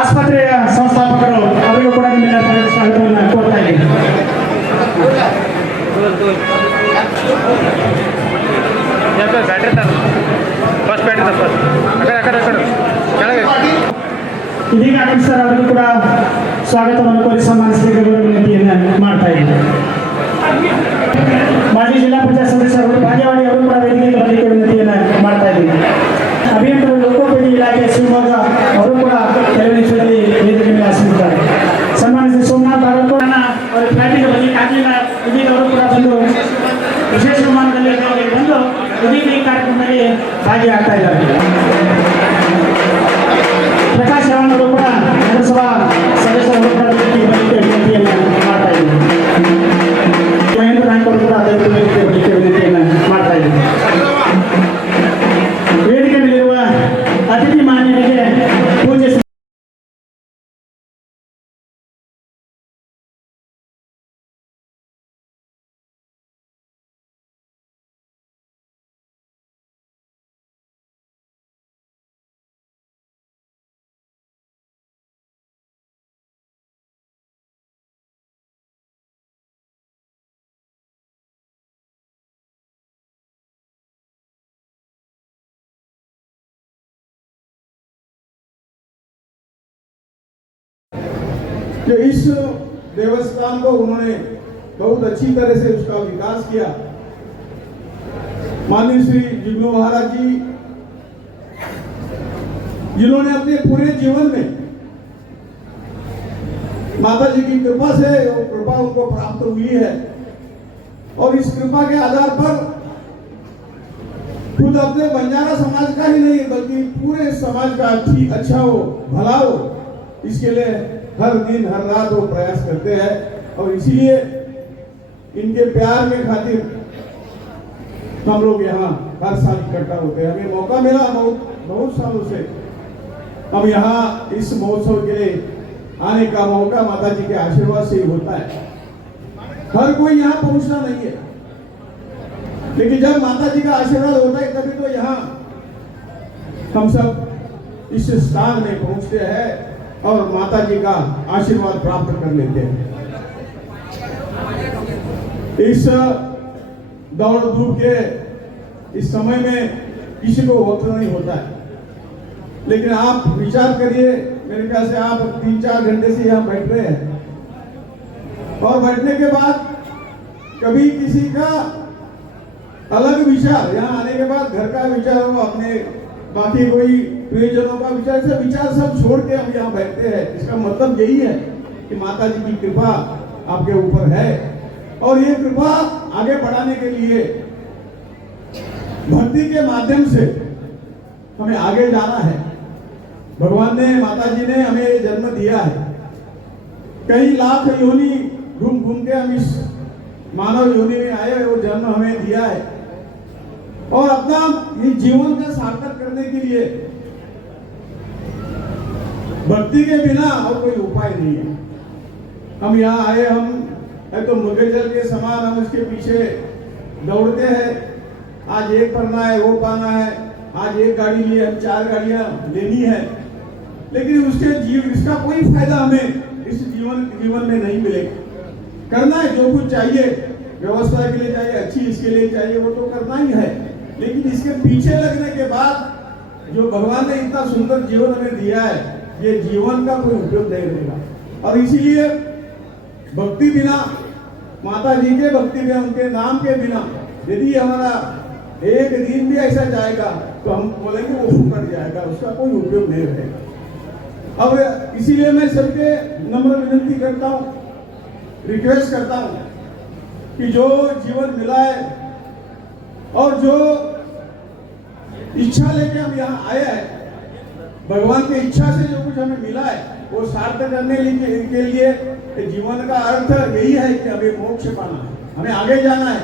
ಆಸ್ಪತ್ರೆಯ ಸಂಸ್ಥಾಪಕರು ಅವರಿಗೂ ಕೂಡ ನಿಮ್ಮೆಲ್ಲರ ಸ್ವಾಗತವನ್ನು ಕೋರ್ತಾ ಇದ್ದೀನಿ. ಇದೀಗ ಅನಿಲ್ ಸರ್ ಅವರಿಗೂ ಕೂಡ ಸ್ವಾಗತವನ್ನು ಕೋರಿ ಸನ್ಮಾನಿಸಲಿಕ್ಕೆ ವಿನಂತಿಯನ್ನು ಮಾಡ್ತಾ ಇದ್ದೀನಿ. ಮಾಜಿ ಜಿಲ್ಲಾ ಪಂಚಾಯತ್ ಸದಸ್ಯರು ಬಾಗೇವಾಡಿ ಅವರು ಕೂಡ ವೇದಿಕೆಗೆ ಬರಲಿಕ್ಕೆ ವಿನಂತಿಯನ್ನು ಮಾಡ್ತಾ ಇದ್ದೀನಿ. ಅಭಿಯಂತರ ಲೋಕೋಪಯೋಗಿ ಇಲಾಖೆ ಶಿವಮೊಗ್ಗ ಭಾಗಿಯಾಗ್ತಾ ಇದ್ದಾರೆ जो इस देवस्थान को उन्होंने बहुत अच्छी तरह से उसका विकास किया। माननीय श्री जुगनू महाराज जी, जिन्होंने अपने पूरे जीवन में माता जी की कृपा से वो कृपा उनको प्राप्त हुई है और इस कृपा के आधार पर खुद अपने बंजारा समाज का ही नहीं, बल्कि पूरे समाज का ठीक अच्छा हो, भला हो, इसके लिए हर दिन, हर रात वो प्रयास करते हैं और इसीलिए इनके प्यार के खातिर हम लोग यहाँ हर साल इकट्ठा होते हैं। हमें मौका मिला बहुत बहुत सालों से। अब यहाँ इस महोत्सव के लिए आने का मौका माता जी के आशीर्वाद से ही होता है। हर कोई यहाँ पहुँचना नहीं है। लेकिन जब माता जी का आशीर्वाद होता है, तभी तो यहाँ हम सब इस स्थान में पहुँचते हैं। और माता जी का आशीर्वाद प्राप्त कर लेते हैं। इस दौड़ धूप के इस समय में किसी को वक्त नहीं होता है। लेकिन आप विचार करिए, मेरे ख्याल से आप तीन चार घंटे से यहाँ बैठ रहे हैं। और बैठने के बाद कभी किसी का अलग विचार, यहाँ आने के बाद घर का विचार हो, अपने बाकी कोई प्रियजनों का विचार से विचार सब छोड़ के हम यहाँ बैठते हैं। इसका मतलब यही है कि माता जी की कृपा आपके ऊपर है। और ये कृपा आगे बढ़ाने के लिए भक्ति के माध्यम से हमें आगे जाना है। भगवान ने माता जी ने हमें जन्म दिया है। कई लाख योनि घूम घूम के हम इस मानव योनि में आए वो जन्म हमें दिया है। और अपना ये जीवन का सार्थक करने के लिए भक्ति के बिना और कोई उपाय नहीं है। हम यहाँ आए, हम है तो मुर्गे जल के समान, हम इसके पीछे दौड़ते हैं। आज एक पढ़ना है, वो पाना है। आज एक गाड़ी लिए हम चार गाड़ियाँ लेनी है। लेकिन उसके जीव, इसका कोई फ़ायदा हमें इस जीवन जीवन में नहीं मिलेगा। करना है, जो कुछ चाहिए, व्यवस्था के लिए चाहिए, अच्छी इसके लिए चाहिए, वो तो करना ही है। लेकिन इसके पीछे लगने के बाद जो भगवान ने इतना सुंदर जीवन हमें दिया है ये जीवन का कोई उपयोग नहीं रहेगा। और इसीलिए भक्ति बिना माता जी के भक्ति बिना, उनके नाम के बिना यदि हमारा एक दिन भी ऐसा जाएगा तो हम बोलेंगे वो फुकट जाएगा, उसका कोई उपयोग नहीं रहेगा। अब इसीलिए मैं सबके नम्र विनती करता हूँ रिक्वेस्ट करता हूँ कि जो जीवन मिला है और जो इच्छा लेके हम यहाँ आए हैं भगवान की इच्छा से जो कुछ हमें मिला है, वो सार्थक करने के लिए जीवन का अर्थ यही है कि हमें मोक्ष पाना है, हमें आगे जाना है।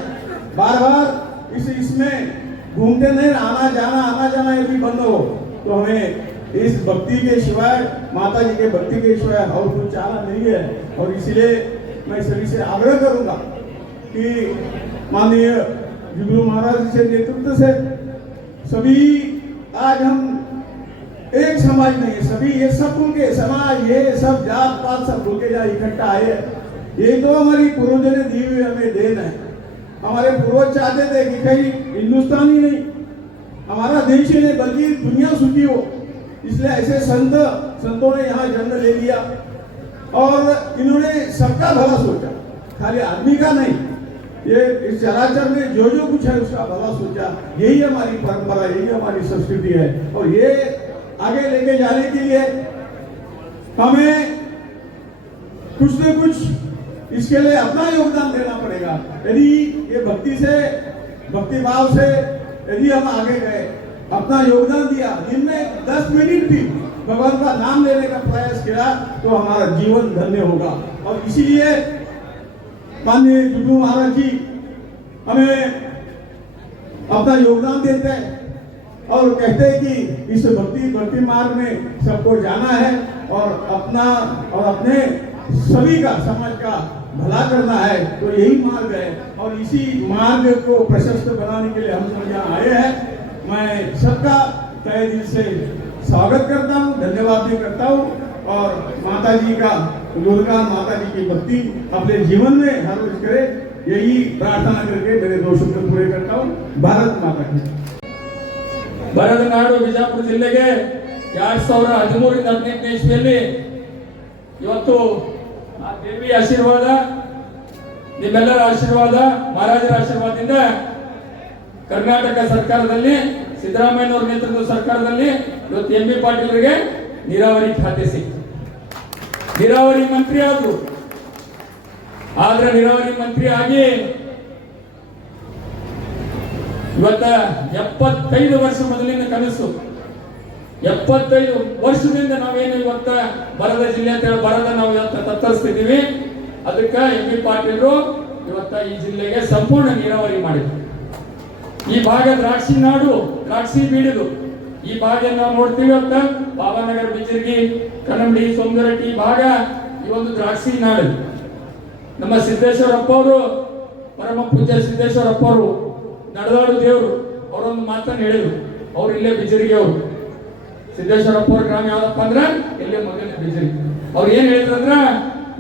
बार बार इस, इसमें घूमते नहीं, आना जाना आना जाना यदि बंद हो। तो हमें इस भक्ति के सिवाय माता जी के भक्ति के सिवाय और कुछ चारा नहीं है। और इसलिए मैं सभी से आग्रह करूँगा कि माननीय जुगनू महाराज जी के नेतृत्व से सभी आज हम समाज नहीं है सभी, ये सब उनके समाज, ये सब जात पात सब भूल के जहाँ इकट्ठा आए। ये तो हमारी पूर्वजों ने दी हुई हमें देन है। हमारे पूर्वज चाहते थे कि कहीं हिंदुस्तान ही नहीं, हमारा देश ही नहीं, बल्कि दुनिया सुखी हो। इसलिए ऐसे संत, संतों ने यहाँ जन्म ले लिया। और इन्होंने सबका भला सोचा, खाली आदमी का नहीं। ये इस चराचर में जो जो कुछ है, उसका भला सोचा। यही हमारी परंपरा, यही हमारी संस्कृति है। और ये आगे लेके जाने के लिए हमें कुछ न कुछ इसके लिए अपना योगदान देना पड़ेगा। यदि ये भक्ति से, भक्ति भाव से यदि हम आगे गए, अपना योगदान दिया, दिन में दस मिनट भी भगवान का नाम लेने का प्रयास किया तो हमारा जीवन धन्य होगा। और इसीलिए माननीय महाराज जी हमें अपना योगदान देते हैं। और कहते हैं कि इस भक्ति भक्ति मार्ग में सबको जाना है और अपना और अपने सभी का, समाज का भला करना है तो यही मार्ग है। और इसी मार्ग को प्रशस्त बनाने के लिए हम सब यहाँ आए हैं। मैं सबका तय दिल से स्वागत करता हूँ, धन्यवाद भी करता हूँ। और माता जी का दुर्गा माता जी की भक्ति अपने जीवन में हर रोज करे। यही प्रार्थना करके मेरे दो शब्द पूरे करता हूँ। भारत माता की ಬರದ ನಾಡು ಬಿಜಾಪುರ ಜಿಲ್ಲೆಗೆ ಎರಡ್ ಸಾವಿರ ಹದಿಮೂರಿಂದ ಹದಿನೆಂಟನೇ ಇಸ್ವಿಯಲ್ಲಿ ಇವತ್ತು ಆ ದೇವಿ ಆಶೀರ್ವಾದ, ನಿಮ್ಮೆಲ್ಲರ ಆಶೀರ್ವಾದ, ಮಹಾರಾಜರ ಆಶೀರ್ವಾದದಿಂದ ಕರ್ನಾಟಕ ಸರ್ಕಾರದಲ್ಲಿ, ಸಿದ್ದರಾಮಯ್ಯನವರ ನೇತೃತ್ವದ ಸರ್ಕಾರದಲ್ಲಿ ಇವತ್ತು ಎಂ ಬಿ ಪಾಟೀಲ್ರಿಗೆ ನೀರಾವರಿ ಖಾತೆ ಸಿಕ್ತು. ನೀರಾವರಿ ಮಂತ್ರಿ ಆದ್ರು ಆದ್ರೆ ನೀರಾವರಿ ಮಂತ್ರಿ ಆಗಿ ಇವತ್ತ ಎಪ್ಪತ್ತೈದು ವರ್ಷ ಮೊದಲಿನ ಕನಸು. ಎಪ್ಪತ್ತೈದು ವರ್ಷದಿಂದ ನಾವೇನು ಇವತ್ತ ಬರದ ಜಿಲ್ಲೆ ಅಂತ ಹೇಳಿ ಬರದ ನಾವು ಇವತ್ತ ತತ್ತರಿಸ್ತಿದ್ದೀವಿ. ಅದಕ್ಕೆ ಎಂ ಬಿ ಪಾಟೀಲ್ರು ಇವತ್ತ ಈ ಜಿಲ್ಲೆಗೆ ಸಂಪೂರ್ಣ ನೀರಾವರಿ ಮಾಡಿದ್ರು. ಈ ಭಾಗ ದ್ರಾಕ್ಷಿ ನಾಡು, ದ್ರಾಕ್ಷಿ ಬೀಡಿದು. ಈ ಭಾಗ ನಾವು ನೋಡ್ತೀವಿ ಇವತ್ತ? ಬಾಬಾನಗರ, ಬಿಜರ್ಗಿ ಕನ್ನಂಬಡಿ ಸೋಮದರಟ್ಟಿ ಈ ಭಾಗ ಈ ಒಂದು ದ್ರಾಕ್ಷಿ ನಾಡು. ನಮ್ಮ ಸಿದ್ದೇಶ್ವರಪ್ಪ ಅವರು ಪರಮ ಪೂಜ್ಯ ಸಿದ್ದೇಶ್ವರಪ್ಪ ಅವರು ನಡೆದಾಡು ದೇವರು. ಅವರೊಂದು ಮಾತನ್ನು ಹೇಳಿದ್ರು. ಅವ್ರು ಇಲ್ಲೇ ಬಿಜರಿಗೆ ಅವರು. ಸಿದ್ದೇಶ್ವರಪ್ಪ ಗ್ರಾಮ ಯಾವ್ದಪ್ಪ ಅಂದ್ರೆ ಇಲ್ಲೇ ಮೊದಲನೇ ಬಿಜರಿ. ಅವ್ರು ಏನ್ ಹೇಳಿದ್ರು ಅಂದ್ರೆ,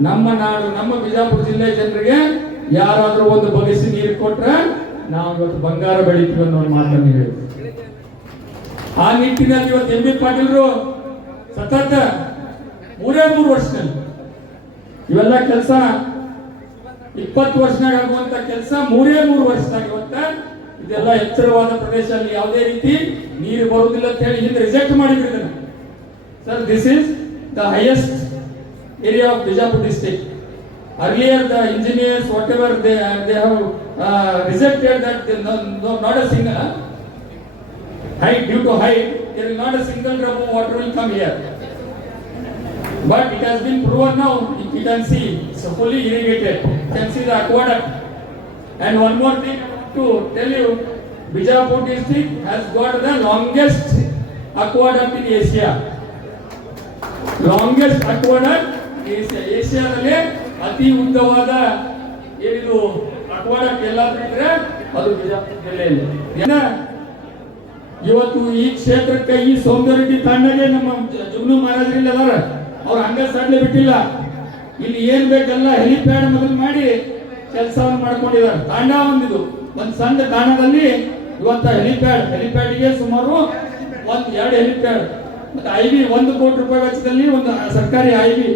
ನಮ್ಮ ನಾಡು, ನಮ್ಮ ಬಿಜಾಪುರ ಜಿಲ್ಲೆ ಜನರಿಗೆ ಯಾರಾದ್ರೂ ಒಂದು ಬಗೆಸಿ ನೀರು ಕೊಟ್ರೆ ನಾವು ಇವತ್ತು ಬಂಗಾರ ಬೆಳಿತೀವಿ ಅನ್ನೋ ಮಾತನ್ನು ಹೇಳಿದ್ರು ಆ ನಿಟ್ಟಿನಲ್ಲಿ ಇವತ್ತು ಎಂ ಬಿ ಪಾಟೀಲ್ರು ಸತತ ಮೂರೇ ಮೂರು ವರ್ಷದಲ್ಲಿ ಇವೆಲ್ಲ ಕೆಲಸ ಇಪ್ಪತ್ತು ವರ್ಷನಾಗ ಆಗುವಂತ ಕೆಲಸ ಮೂರೇ ಮೂರು ವರ್ಷದಾಗ ಇವತ್ತ. ಇದೆಲ್ಲ ಎಚ್ಚರವಾದ ಪ್ರದೇಶದಲ್ಲಿ ಯಾವುದೇ ರೀತಿ ನೀರು ಬರುವುದಿಲ್ಲ ಅಂತ ಹೇಳಿ ಹಿಂದೆ ರಿಜೆಕ್ಟ್ ಮಾಡಿದ್ರು ಇದನ್ನ sir this is the highest area of Bijapur district earlier the engineers whatever they they have rejected that not a due to height there not a single drop water will come here but it has been proven now you can see it's fully irrigated you can see the aqueduct and one more thing to tell you, Bijapur district has got the longest aqueduct in Asia. Longest aqueduct Asia ಏಷ್ಯಾದಲ್ಲಿ ಅತಿ ಉದ್ದವಾದ ಏನಿದು ಅಕ್ವಾಡಕ್ಟ್ ಎಲ್ಲಾದ್ರೂ ಇದ್ರೆ ಅದು ಬಿಜಾಪುರ ಜಿಲ್ಲೆಯಲ್ಲಿ. ಇವತ್ತು ಈ ಕ್ಷೇತ್ರಕ್ಕೆ ಈ ಸೌಂದರ್ಯ ತಾಂಡಗೆ ನಮ್ಮ ಜುಗ್ನು ಮಹಾರಾಜರಿಂದ ಅದಾರ. ಅವ್ರು ಹಂಗ ಸಡ್ಲೆ ಬಿಟ್ಟಿಲ್ಲ. ಇಲ್ಲಿ ಏನ್ ಬೇಕಲ್ಲ ಹೆಲಿಪ್ಯಾಡ್ ಮೊದಲು ಮಾಡಿ ಕೆಲಸವನ್ನು ಮಾಡ್ಕೊಂಡಿದ್ದಾರೆ. ತಾಂಡ ಒಂದಿದು. ಒಂದ್ ಸಣ್ಣ ತಾಂಡದಲ್ಲಿ ಇವತ್ತು ಹೆಲಿಪ್ಯಾಡ್, ಹೆಲಿಪ್ಯಾಡ್ಗೆ ಸುಮಾರು ಒಂದು ಎರಡು ಹೆಲಿಪ್ಯಾಡ್. ಮತ್ತು ಐ ಬಿ ಒಂದು ಕೋಟಿ ರೂಪಾಯಿ ವೆಚ್ಚದಲ್ಲಿ ಒಂದು ಸರ್ಕಾರಿ ಐ ಬಿ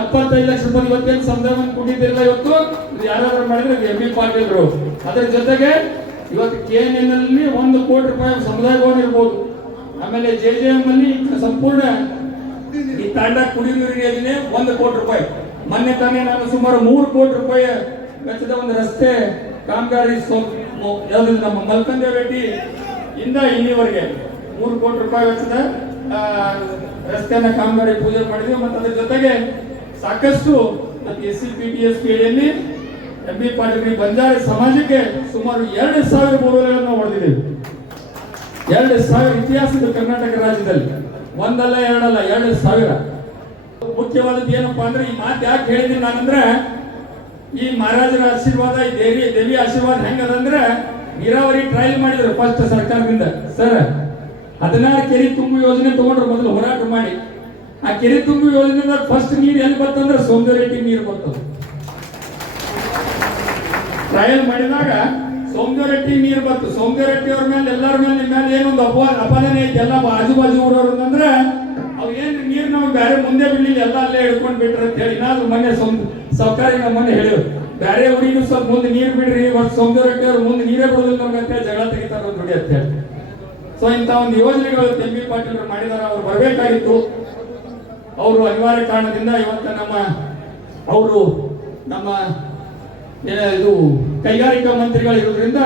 ಎಪ್ಪತ್ತೈದು ಲಕ್ಷ ರೂಪಾಯಿ ಇವತ್ತೇನು ಸಂದರ್ಭ ಕೊಟ್ಟಿದ್ದಿಲ್ಲ ಇವತ್ತು? ಯಾರಾದ್ರೂ ಮಾಡಿದ್ರೆ ಎಂ ಬಿ ಪಾಟೀಲ್ರು. ಅದರ ಜೊತೆಗೆ ಇವತ್ತು ಕೆ ಎನ್ ಎನ್ ಅಲ್ಲಿ ಒಂದು ಕೋಟಿ ರೂಪಾಯಿ ಸಮುದಾಯ ಭವನ ಇರ್ಬೋದು. ಆಮೇಲೆ ಜೆ ಜೆ ಎಂ ಅಲ್ಲಿ ಸಂಪೂರ್ಣ ಈ ತಾಂಡ ಕುಡಿಯುವ ಯೋಜನೆ ಒಂದು ಕೋಟಿ ರೂಪಾಯಿ. ಮೊನ್ನೆ ತಾನೇ ನಾನು ಸುಮಾರು ಮೂರು ಕೋಟಿ ರೂಪಾಯಿ ವೆಚ್ಚದ ಒಂದು ರಸ್ತೆ ಕಾಮಗಾರಿ ನಮ್ಮ ಮಲ್ಕಂದೆ ಭೇಟಿ ಇಂದ ಇಲ್ಲಿವರೆಗೆ ಮೂರು ಕೋಟಿ ರೂಪಾಯಿ ವೆಚ್ಚದ ರಸ್ತೆಯನ್ನ ಕಾಮಗಾರಿ ಪೂಜೆ ಮಾಡಿದ್ವಿ. ಮತ್ತೆ ಅದ್ರ ಜೊತೆಗೆ ಸಾಕಷ್ಟು S C P, T S ಪಿಯಲ್ಲಿ ಎಂ ಬಿ ಪಾಟೀಲ್ ಬಂಜಾರ ಸಮಾಜಕ್ಕೆ ಸುಮಾರು ಎರಡು ಸಾವಿರ ಬೋರ್ವೆಲ್ಗಳನ್ನು ಹೊಡೆದಿದ್ದೇವೆ. ಎರಡು ಸಾವಿರ ಇತಿಹಾಸದ ಕರ್ನಾಟಕ ರಾಜ್ಯದಲ್ಲಿ. ಒಂದಲ್ಲ ಎರಡಲ್ಲ, ಎರಡು ಸಾವಿರ. ಮುಖ್ಯವಾದದ್ದು ಏನಪ್ಪಾ ಅಂದ್ರೆ ಈ ಮಾತು ಯಾಕೆ ಹೇಳಿದ್ದೀನಿ ನಾನಂದ್ರೆ ಈ ಮಹಾರಾಜರ ಆಶೀರ್ವಾದ, ಈ ದೇವಿ ದೇವಿ ಆಶೀರ್ವಾದ ಹೆಂಗದಂದ್ರೆ ನೀರಾವರಿ ಟ್ರಯಲ್ ಮಾಡಿದ್ರು ಫಸ್ಟ್ ಸರ್ಕಾರದಿಂದ. ಸರ್ ಹದಿನಾರು ಕೆರೆ ತುಂಬು ಯೋಜನೆ ತಗೊಂಡ್ರು ಮೊದಲು ಹೋರಾಟ ಮಾಡಿ. ಆ ಕೆರೆ ತುಂಬು ಯೋಜನೆದಾಗ ಫಸ್ಟ್ ನೀರು ಎಲ್ಲಿ ಬರ್ತಂದ್ರೆ ಸೌಂದರ್ಯಟಿ ನೀರು ಬರ್ತದೆ ಟ್ರಯಲ್ ಮಾಡಿದಾಗ ಸೌಂದರ್ಯಟ್ಟಿ ನೀರು ಬಂತು ಸೌಂದರ್ಯಟ್ಟಿ ಅವ್ರ ಮೇಲೆ ಎಲ್ಲರ ಮೇಲೆ ಮೇಲೆ ಏನೊಂದು ಅಪ ಅಪಾದನೆ ಐತಿ. ಎಲ್ಲ ಆಜು ಬಾಜು ಊರವ್ರು ಅಂದ್ರೆ ಅವ್ ಏನ್ ನೀರು ನಮ್ಗೆ ಬೇರೆ ಮುಂದೆ ಬಿಡ್ಲಿಲ್ಲ, ಎಲ್ಲ ಅಲ್ಲೇ ಹಿಡ್ಕೊಂಡು ಬಿಟ್ರೆ ಅಂತ ಹೇಳಿ. ನಾನು ಮೊನ್ನೆ ಸೌಂದ್ ಸರ್ಕಾರಿ ನಮ್ಮನ್ನು ಮನೆ ಹೇಳಿದ್ರು ಬೇರೆ ಊರಿಗೂ ಸ್ವಲ್ಪ ಮುಂದೆ ನೀರು ಬಿಡ್ರಿ ಇವತ್ತು ಸೌಂದರ್ಯಕ್ಕೆ ಅವ್ರು ಮುಂದೆ ನೀರೇ ಬಿಡೋದಿಲ್ಲ ನಮ್ಗೆ ಅಂತೇಳಿ ಜಗಳ ತೆಗಿತಾರ ದುಡಿ ಅಂತ ಹೇಳಿ. ಸೊ ಇಂಥ ಒಂದು ಯೋಜನೆಗಳು ಎಂ ಬಿ ಪಾಟೀಲ್ ಅವರು ಮಾಡಿದಾರೆ, ಅವ್ರು ಬರಬೇಕಾಗಿತ್ತು. ಅವರು ಅನಿವಾರ್ಯ ಕಾರಣದಿಂದ ಇವತ್ತು ನಮ್ಮ ಅವರು ನಮ್ಮ ಇದು ಕೈಗಾರಿಕಾ ಮಂತ್ರಿಗಳಿರೋದ್ರಿಂದ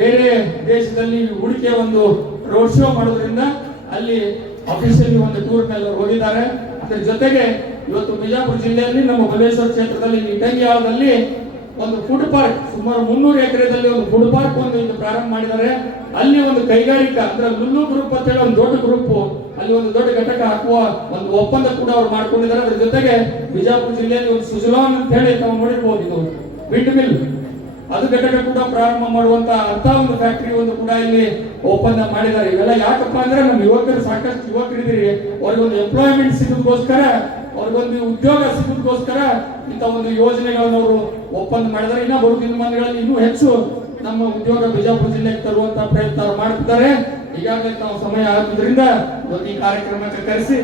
ಬೇರೆ ದೇಶದಲ್ಲಿ ಹೂಡಿಕೆ ಒಂದು ರೋಡ್ ಶೋ ಮಾಡೋದ್ರಿಂದ ಅಲ್ಲಿ ಅಫಿಷಿಯಲಿ ಒಂದು ಟೂರ್ ಅವ್ರು ಹೋಗಿದ್ದಾರೆ. ಅದ್ರ ಜೊತೆಗೆ ಇವತ್ತು ಬಿಜಾಪುರ ಜಿಲ್ಲೆಯಲ್ಲಿ ನಮ್ಮ ಬಲೇಶ್ವರ ಕ್ಷೇತ್ರದಲ್ಲಿ ನಿಟಂಗಿಯಾಳದಲ್ಲಿ ಒಂದು ಫುಡ್ ಪಾರ್ಕ್ ಸುಮಾರು ಮುನ್ನೂರು ಎಕರೆದಲ್ಲಿ ಒಂದು ಫುಡ್ ಪಾರ್ಕ್ ಒಂದು ಇಲ್ಲಿ ಪ್ರಾರಂಭ ಮಾಡಿದ್ದಾರೆ. ಅಲ್ಲಿ ಒಂದು ಕೈಗಾರಿಕಾ, ಅಂದ್ರೆ ಲುಲ್ಲು ಗ್ರೂಪ್ ಅಂತ ಹೇಳಿ ಒಂದು ದೊಡ್ಡ ಗ್ರೂಪ್ ಅಲ್ಲಿ ಒಂದು ದೊಡ್ಡ ಘಟಕ ಹಾಕುವ ಒಂದು ಒಪ್ಪಂದ ಕೂಡ ಅವ್ರು ಮಾಡ್ಕೊಂಡಿದ್ದಾರೆ. ಅದ್ರ ಜೊತೆಗೆ ಬಿಜಾಪುರ ಜಿಲ್ಲೆಯಲ್ಲಿ ಒಂದು ಸುಜಲಾನ್ ಅಂತ ಹೇಳಿ ತಾವು ನೋಡಿರ್ಬೋದು ಇದು. ವಿಂಡ್ ಮಿಲ್ ಅದು ಘಟಕ ಕೂಡ ಪ್ರಾರಂಭ ಮಾಡುವಂತ ಅಂತ ಒಂದು ಫ್ಯಾಕ್ಟರಿ ಒಂದು ಕೂಡ ಇಲ್ಲಿ ಒಪ್ಪಂದ ಮಾಡಿದ್ದಾರೆ. ಇವೆಲ್ಲ ಯಾಕಪ್ಪ ಅಂದ್ರೆ ನಮ್ಮ ಯುವಕರು ಸಾಕಷ್ಟು ಯುವಕರಿದ್ದೀರಿ. ಅವ್ರಿಗೊಂದು ಎಂಪ್ಲಾಯ್ಮೆಂಟ್ ಸಿಗೋದಕ್ಕೋಸ್ಕರ ಅವ್ರಿಗೊಂದು ಉದ್ಯೋಗ ಸಿಗೋದಕ್ಕೋಸ್ಕರ ಇಂಥ ಒಂದು ಯೋಜನೆಗಳನ್ನು ಅವರು ಒಪ್ಪಂದ ಮಾಡಿದರೆ. ಇನ್ನ ಬರುವ ದಿನಮಾನಗಳಲ್ಲಿ ಇನ್ನೂ ಹೆಚ್ಚು ನಮ್ಮ ಉದ್ಯೋಗ ಬಿಜಾಪುರ ಜಿಲ್ಲೆಗೆ ತರುವಂತ ಪ್ರಯತ್ನ ಮಾಡ್ತಿದ್ದಾರೆ. ಈಗಾಗಲೇ ನಾವು ಸಮಯ ಆಗುವುದರಿಂದ ಒಂದು ಈ ಕಾರ್ಯಕ್ರಮಕ್ಕೆ ಕರೆಸಿ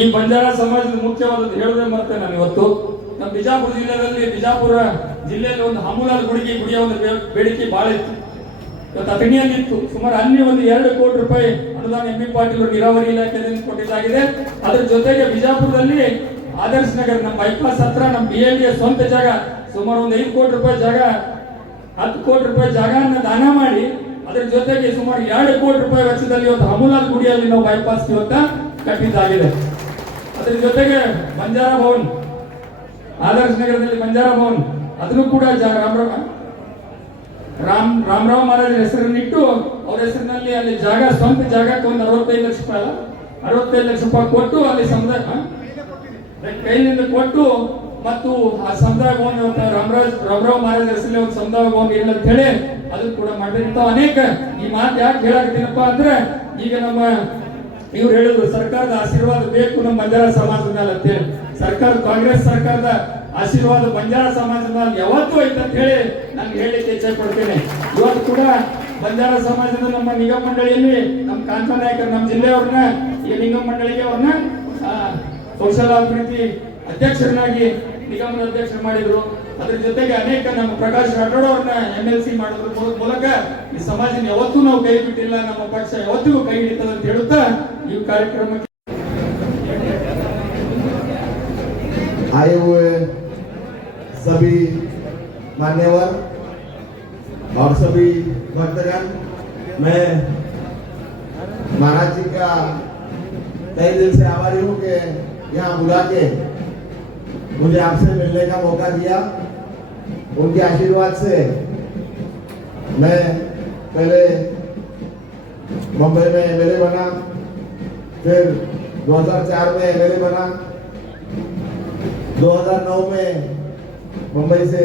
ಈ ಬಂಜಾರ ಸಮಾಜದ ಮುಖ್ಯವಾದದ್ದು ಹೇಳದೆ ಮತ್ತೆ ನಾನು ಇವತ್ತು. ನಮ್ಮ ಬಿಜಾಪುರ ಜಿಲ್ಲೆಯಲ್ಲಿ ಬಿಜಾಪುರ ಜಿಲ್ಲೆಯಲ್ಲಿ ಒಂದು ಹಮೂಲಾಲ್ ಗುಡಿಗೆ, ಗುಡಿಯ ಒಂದು ಬೇಡಿಕೆ ಬಹಳ ಇತ್ತು. ಇವತ್ತು ಅಥಣಿಯಲ್ಲಿ ಇತ್ತು ಸುಮಾರು ಅಲ್ಲಿ ಒಂದು ಎರಡು ಕೋಟಿ ರೂಪಾಯಿ ಅನುದಾನ ಎಂ ಬಿ ಪಾಟೀಲ್ ನೀರಾವರಿ ಇಲಾಖೆಯಿಂದ ಕೊಟ್ಟಿದ್ದಾಗಿದೆ. ಅದರ ಜೊತೆಗೆ ಬಿಜಾಪುರದಲ್ಲಿ ಆದರ್ಶ ನಗರ, ನಮ್ಮ ಬೈಪಾಸ್ ಹತ್ರ, ನಮ್ಮ ಬಿ ಎಲ್ ಸ್ವಂತ ಜಾಗ, ಸುಮಾರು ಒಂದು ಐದು ಕೋಟಿ ರೂಪಾಯಿ ಜಾಗ, ಹತ್ತು ಕೋಟಿ ರೂಪಾಯಿ ಜಾಗನ ದಾನ ಮಾಡಿ, ಅದರ ಜೊತೆಗೆ ಸುಮಾರು ಎರಡು ಕೋಟಿ ರೂಪಾಯಿ ವೆಚ್ಚದಲ್ಲಿ ಇವತ್ತು ಅಮೂಲಾಲ್ ಗುಡಿಯಲ್ಲಿ ನಾವು ಬೈಪಾಸ್ ಇವತ್ತ ಕಟ್ಟಿದ್ದಾಗಿದೆ. ಅದರ ಜೊತೆಗೆ ಬಂಜಾರ ಭವನ್, ಆದರ್ಶ ನಗರದಲ್ಲಿ ಬಂಜಾರ ಭವನ್, ಅದನ್ನು ಕೂಡ ಜಾಗ ರಾಮ್ ರಾಮರಾವ್ ಮಹಾರಾಜರ ಹೆಸರನ್ನಿಟ್ಟು ಅವ್ರ ಹೆಸರಿನಲ್ಲಿ ಅಲ್ಲಿ ಜಾಗ, ಸ್ವಂತ ಜಾಗಕ್ಕೆ ಒಂದು ಅರವತ್ತೈದು ಲಕ್ಷ ರೂಪಾಯಿ ಅರವತ್ತೈದು ಲಕ್ಷ ರೂಪಾಯಿ ಕೊಟ್ಟು ಅಲ್ಲಿ ಸಮುದಾಯ ಕೈಯಿಂದ ಕೊಟ್ಟು ಮತ್ತು ಆ ಸಮುದಾಯ ಭವನ ರಾಮರಾಜ್ ರಾಮರಾವ್ ಮಹಾರಾಜ ಹೆಸರಲ್ಲಿ ಒಂದು ಸಮುದಾಯ ಭವನ ಇಲ್ಲ ಅಂತ ಹೇಳಿ ಅದು ಕೂಡ ಮಾಡಿರ್ತಾವ ಅನೇಕ. ಈ ಮಾತು ಯಾಕೆ ಹೇಳಕತ್ತೀನಪ್ಪ ಅಂದ್ರೆ, ಈಗ ನಮ್ಮ ಇವ್ರು ಹೇಳಿದ್ರು ಸರ್ಕಾರದ ಆಶೀರ್ವಾದ ಬೇಕು ನಮ್ಮ ಮಧ್ಯಾಹ್ನ ಸಮಾಜದ ಮೇಲೆ ಅಂತೇಳಿ ಸರ್ಕಾರ ಕಾಂಗ್ರೆಸ್ ಸರ್ಕಾರದ ಆಶೀರ್ವಾದ ಬಂಜಾರ ಸಮಾಜದ ಯಾವತ್ತೂ ಐತೆ ಅಂತ ಹೇಳಿ ನಾನು ಹೇಳಲಿಕ್ಕೆ ಇಚ್ಛೆ ಪಡ್ತೇನೆ ಇವತ್ತು ಕೂಡ ಬಂಜಾರ ಸಮಾಜದ ನಮ್ಮ ನಿಗಮ ಮಂಡಳಿಯಲ್ಲಿ ನಮ್ಮ ಕಾಂತ ನಾಯಕರ ನಮ್ಮ ಜಿಲ್ಲೆಯವ್ರನ್ನ ಈ ನಿಗಮ ಮಂಡಳಿಗೆ ಅವ್ರನ್ನ ಕೌಶಲಾಭಿವೃದ್ಧಿ ಅಧ್ಯಕ್ಷರನ್ನಾಗಿ ನಿಗಮದ ಅಧ್ಯಕ್ಷರು ಮಾಡಿದ್ರು. ಅದ್ರ ಜೊತೆಗೆ ಅನೇಕ ನಮ್ಮ ಪ್ರಕಾಶ್ ರಾಠೋಡ್ ಅವ್ರನ್ನ ಎಂ ಎಲ್ ಸಿ ಮಾಡೋದ್ರ. ಮೂಲಕ ಈ ಸಮಾಜನ ಯಾವತ್ತೂ ನಾವು ಕೈ ಬಿಟ್ಟಿಲ್ಲ, ನಮ್ಮ ಪಕ್ಷ ಯಾವತ್ತಿಗೂ ಕೈ ಹಿಡಿತದ ಅಂತ ಹೇಳುತ್ತಾ ಈ ಕಾರ್ಯಕ್ರಮಕ್ಕೆ सभी मान्यवर, और सभी भक्तगण, मैं महाराज जी का कई दिल से आभारी हूँ कि यहाँ बुला के मुझे आपसे मिलने का मौका दिया। उनके आशीर्वाद से मैं पहले मुंबई में एमएलए बना, फिर 2004 में एमएलए बना 2009 में मुंबई से,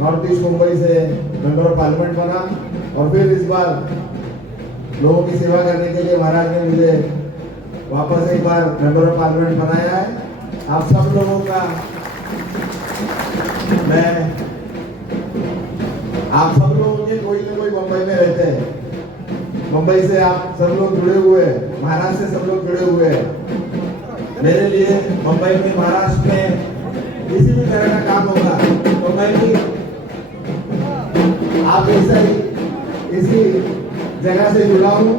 नॉर्थ ईस्ट मुंबई से मेंबर पार्लियामेंट बना और फिर इस बार लोगों की सेवा करने के लिए महाराज ने मुझे वापस एक बार मेंबर ऑफ़ पार्लियामेंट बनाया है। आप सब लोगों का मैं, आप सब लोगों के कोई ना कोई मुंबई में रहते हैं। मुंबई से आप सब लोग जुड़े हुए हैं, महाराष्ट्र से सब लोग जुड़े हुए हैं। मेरे लिए मुंबई में, महाराष्ट्र में किसी भी तरह का काम होगा तो मैं भी आप जैसा ही इसी जगह से जुड़ा हूँ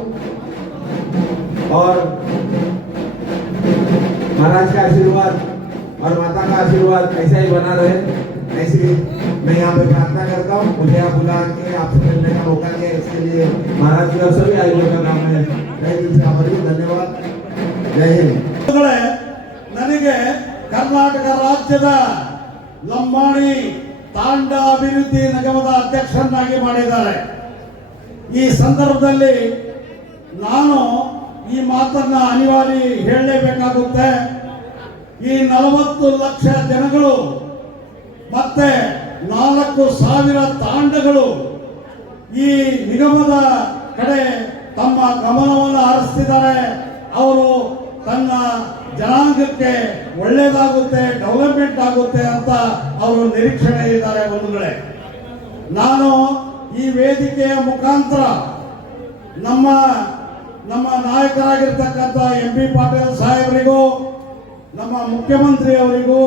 और महाराज का आशीर्वाद और माता का आशीर्वाद ऐसा ही बना रहे ऐसी मैं यहाँ पे प्रार्थना करता हूँ मुझे यहाँ बुला के आपसे मिलने का मौका दिया इसके लिए महाराज जी और सभी आयोजकों का नाम है तहे दिल से आभारी हूँ धन्यवाद जय हिंद ಬಂಧುಗಳೇ, ನನಗೆ ಕರ್ನಾಟಕ ರಾಜ್ಯದ ಲಂಬಾಣಿ ತಾಂಡ ಅಭಿವೃದ್ಧಿ ನಿಗಮದ ಅಧ್ಯಕ್ಷರನ್ನಾಗಿ ಮಾಡಿದ್ದಾರೆ. ಈ ಸಂದರ್ಭದಲ್ಲಿ ನಾನು ಈ ಮಾತನ್ನ ಅನಿವಾರ್ಯ ಹೇಳಲೇಬೇಕಾಗುತ್ತೆ. ಈ ನಲವತ್ತು ಲಕ್ಷ ಜನಗಳು ಮತ್ತೆ ನಾಲ್ಕು ಸಾವಿರ ತಾಂಡಗಳು ಈ ನಿಗಮದ ಕಡೆ ತಮ್ಮ ಗಮನವನ್ನು ಹರಿಸ್ತಿದ್ದಾರೆ. ಅವರು ತನ್ನ ಜನಾಂಗಕ್ಕೆ ಒಳ್ಳೇದಾಗುತ್ತೆ ಡೆವಲಪ್ಮೆಂಟ್ ಆಗುತ್ತೆ ಅಂತ ಅವರು ನಿರೀಕ್ಷಣೆ ಇದ್ದಾರೆ ಬಂಧುಗಳೇ. ನಾನು ಈ ವೇದಿಕೆಯ ಮುಖಾಂತರ ನಮ್ಮ ನಮ್ಮ ನಾಯಕರಾಗಿರ್ತಕ್ಕಂಥ ಎಂ ಪಿ ಪಾಟೀಲ್ ಸಾಹೇಬರಿಗೂ, ನಮ್ಮ ಮುಖ್ಯಮಂತ್ರಿ ಅವರಿಗೂ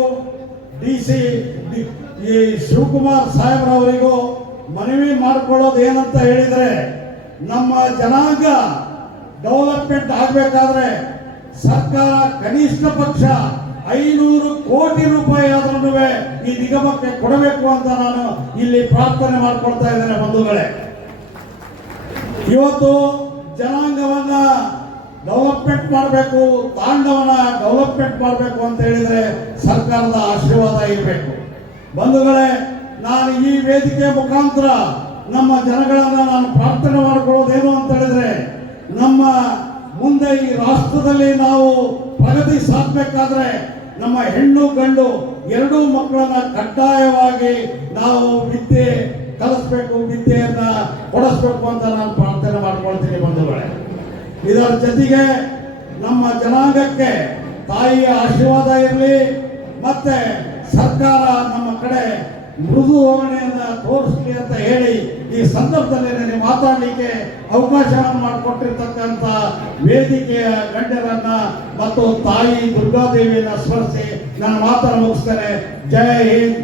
ಡಿ ಸಿ ಈ ಶಿವಕುಮಾರ್ ಸಾಹೇಬ್ರವರಿಗೂ ಮನವಿ ಮಾಡಿಕೊಳ್ಳೋದು ಏನಂತ ಹೇಳಿದರೆ, ನಮ್ಮ ಜನಾಂಗ ಡೆವಲಪ್ಮೆಂಟ್ ಆಗಬೇಕಾದ್ರೆ ಸರ್ಕಾರ ಕನಿಷ್ಠ ಪಕ್ಷ ಐನೂರು ಕೋಟಿ ರೂಪಾಯಿ ಆದ್ರೂ ಈ ನಿಗಮಕ್ಕೆ ಕೊಡಬೇಕು ಅಂತ ನಾನು ಇಲ್ಲಿ ಪ್ರಾರ್ಥನೆ ಮಾಡ್ಕೊಳ್ತಾ ಇದ್ದೇನೆ ಬಂಧುಗಳೇ. ಇವತ್ತು ಜನಾಂಗವನ್ನ ಡೆವಲಪ್ಮೆಂಟ್ ಮಾಡಬೇಕು, ತಾಂಡವನ ಡೆವಲಪ್ಮೆಂಟ್ ಮಾಡಬೇಕು ಅಂತ ಹೇಳಿದ್ರೆ ಸರ್ಕಾರದ ಆಶೀರ್ವಾದ ಇರಬೇಕು. ಬಂಧುಗಳೇ, ನಾನು ಈ ವೇದಿಕೆ ಮುಖಾಂತರ ನಮ್ಮ ಜನಗಳನ್ನ ನಾನು ಪ್ರಾರ್ಥನೆ ಮಾಡಿಕೊಳ್ಳೋದೇನು ಅಂತ ಹೇಳಿದ್ರೆ ನಮ್ಮ ಮುಂದೆ ಈ ರಾಷ್ಟ್ರದಲ್ಲಿ ನಾವು ಪ್ರಗತಿ ಸಾಧಬೇಕಾದ್ರೆ ನಮ್ಮ ಹೆಣ್ಣು ಗಂಡು ಎರಡೂ ಮಕ್ಕಳನ್ನ ಕಡ್ಡಾಯವಾಗಿ ನಾವು ವಿದ್ಯೆ ಕಲಿಸ್ಬೇಕು, ವಿದ್ಯೆಯನ್ನ ಕೊಡಿಸ್ಬೇಕು ಅಂತ ನಾನು ಪ್ರಾರ್ಥನೆ ಮಾಡ್ಕೊಳ್ತೀನಿ ಬಂಧುಗಳೇ. ಇದರ ಜೊತೆಗೆ ನಮ್ಮ ಜನಾಂಗಕ್ಕೆ ತಾಯಿಯ ಆಶೀರ್ವಾದ ಇರಲಿ, ಮತ್ತೆ ಸರ್ಕಾರ ನಮ್ಮ ಕಡೆ ಮೃದು ಧೋರಣೆಯನ್ನ ತೋರಿಸಲಿ ಅಂತ ಹೇಳಿ ಈ ಸಂದರ್ಭದಲ್ಲಿ ನನಗೆ ಮಾತಾಡಲಿಕ್ಕೆ ಅವಕಾಶವನ್ನು ಮಾಡಿಕೊಟ್ಟಿರ್ತಕ್ಕಂಥ ವೇದಿಕೆಯ ಗಣ್ಯರನ್ನ ಮತ್ತು ತಾಯಿ ದುರ್ಗಾದೇವಿಯನ್ನ ಸ್ಮರಿಸಿ ನನ್ನ ಮಾತನ್ನು ಮುಗಿಸ್ತೇನೆ. ಜಯ ಹಿಂದ್.